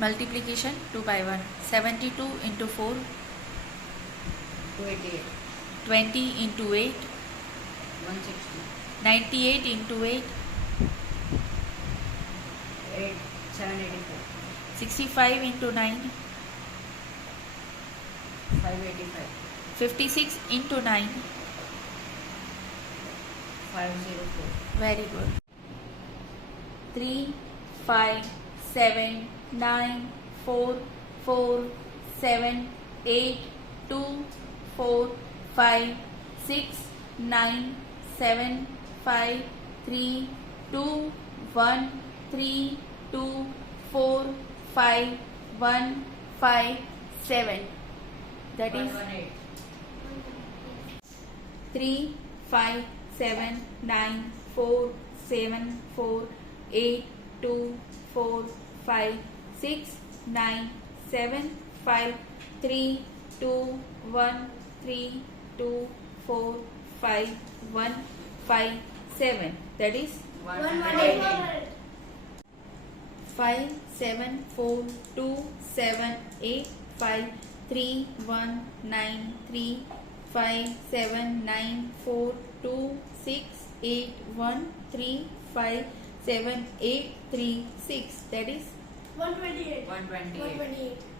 Multiplication 2 by 1. 72 into 4. 288. 20 into 8. 160. 98 into 8. 784. 65 into 9. 585. 56 into 9. 504. Very good. 3, 5, 7, 9, 4, 4, 7, 8, 2, 4, 5, 6, 9, 7, 5, 3, 2, 1, 3, 2, 4, 5, 1, 5, 7. That is 3, 5, 7, 9, 4, 7, 4, 8, 2, 4, 5, 6, 9, 7, 5, 3, 2, 1, 3, 2, 4, 5, 1, 5, 7. That is 118. 5, 7, 4, 2, 7, 8, 5, 3, 1, 9, 3, 5, 7, 9, 4, 2, 6, 8, 1, 3, 5, 7, 8, 3, 6. That is 128. 128. 128.